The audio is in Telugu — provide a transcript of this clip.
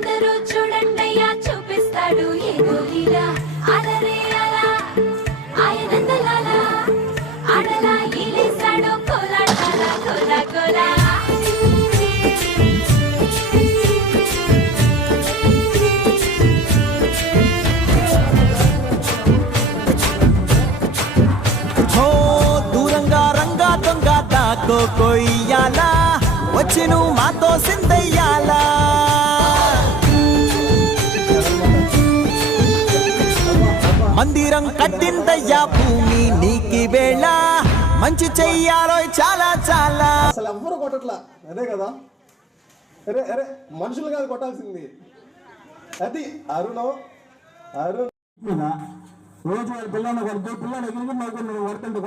అందరూ చూడండియ్యా చూపిస్తాడు ఏదో లీలా. అలరే అలా ఆయనందలాలా. అడలా ఈలేసాడు కోలా కోలా. కొయ్యాలా. వచ్చిను మాతో సిందయ్య మందిరం కట్టిందయ్యా భూమి నీకి వేళ. మంచి చెయ్యాలో చాలా చాలా. అసలు ఎవ్వరు కొట్టట్లా? అదే కదా. అరే అరే మనుషులు కాదు కొట్టాల్సింది. అది అరుణం అరుణ్. రోజు వాళ్ళ పిల్లలు కొడుతూ పిల్లలు ఎగిరి కొడుతుంటే